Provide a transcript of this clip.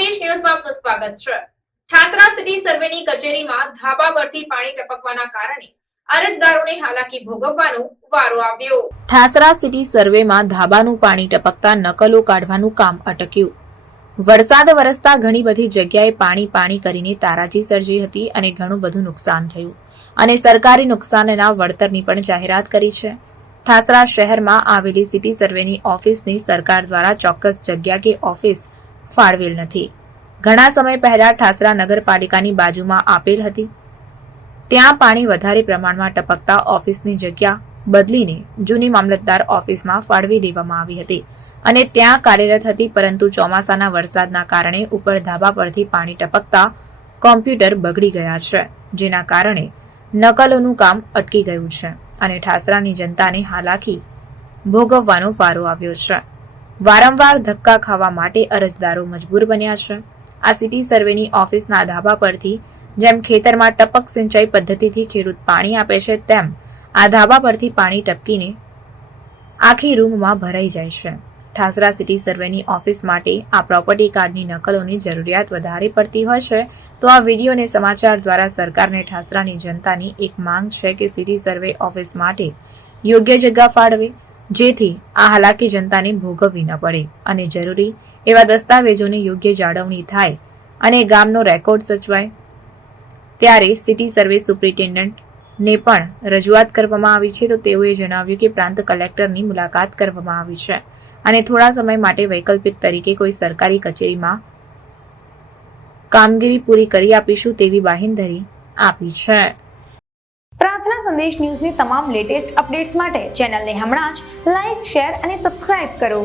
સંદેશ ન્યૂઝમાં આપનું સ્વાગત છે। ઠાસરા સિટી સર્વેની કચેરીમાં ધાબા પરથી પાણી ટપકવાના કારણે અરજદારોને હાલાકી ભોગવવાનો વારો આવ્યો। ઠાસરા સિટી સર્વેમાં ધાબાનું પાણી ટપકતા નકલો કાઢવાનું કામ અટક્યું। વરસાદ વરસતા ઘણી બધી જગ્યાએ પાણી કરીને તારાજી સર્જી હતી અને ઘણું બધું નુકસાન થયું અને સરકારી નુકસાનના વળતરની પણ જાહેરાત કરી છે। ઠાસરા શહેરમાં આવેલી સિટી સર્વેની ઓફિસની સરકાર દ્વારા ચોક્કસ જગ્યા કે ઓફિસ ફાળવેલ નથી। ઘણા સમય પહેલા ઠાસરા નગરપાલિકાની બાજુમાં આપેલ હતી, ત્યાં પાણી વધારે પ્રમાણમાં ટપકતા ઓફિસની જગ્યા બદલીને જૂની મામલતદાર ઓફિસમાં ફાળવી દેવામાં આવી હતી અને ત્યાં કાર્યરત હતી, પરંતુ ચોમાસાના વરસાદના કારણે ઉપર ધાબા પરથી પાણી ટપકતા કોમ્પ્યુટર બગડી ગયા છે, જેના કારણે નકલોનું કામ અટકી ગયું છે અને ઠાસરાની જનતાને હાલાકી ભોગવવાનો વારો આવ્યો છે। વારંવાર ધક્કા ખાવા માટે અરજદારો મજબૂર બન્યા છે। આ સિટી સર્વેની ઓફિસના ધાબા પરથી જેમ ખેતરમાં ટપક સિંચાઈ પદ્ધતિથી ખેડૂત પાણી આપે છે, તેમ આ ધાબા પરથી પાણી ટપકીને આખી રૂમમાં ભરાઈ જાય છે। ઠાસરા સિટી સર્વેની ઓફિસ માટે આ પ્રોપર્ટી કાર્ડની નકલોની જરૂરિયાત વધારે પડતી હોય છે, તો આ વિડીયો અને સમાચાર દ્વારા સરકારને ઠાસરાની જનતાની એક માંગ છે કે સિટી સર્વે ઓફિસ માટે યોગ્ય જગ્યા ફાળવે, જેથી આ હાલાકી જનતાને ભોગવવી ન પડે અને જરૂરી એવા દસ્તાવેજોની યોગ્ય જાળવણી થાય અને ગામનો રેકોર્ડ સચવાય। ત્યારે સિટી સર્વે સુપ્રિન્ટેન્ડન્ટને પણ રજૂઆત કરવામાં આવી છે, તો તેઓએ જણાવ્યું કે પ્રાંત કલેક્ટરની મુલાકાત કરવામાં આવી છે અને થોડા સમય માટે વૈકલ્પિક તરીકે કોઈ સરકારી કચેરીમાં કામગીરી પૂરી કરી આપીશું તેવી બાહેંધરી આપી છે। પ્રાર્થના સંદેશ ન્યૂઝની તમામ લેટેસ્ટ અપડેટ્સ માટે ચેનલને હમણાં જ લાઇક, શેર અને સબસ્ક્રાઇબ કરો।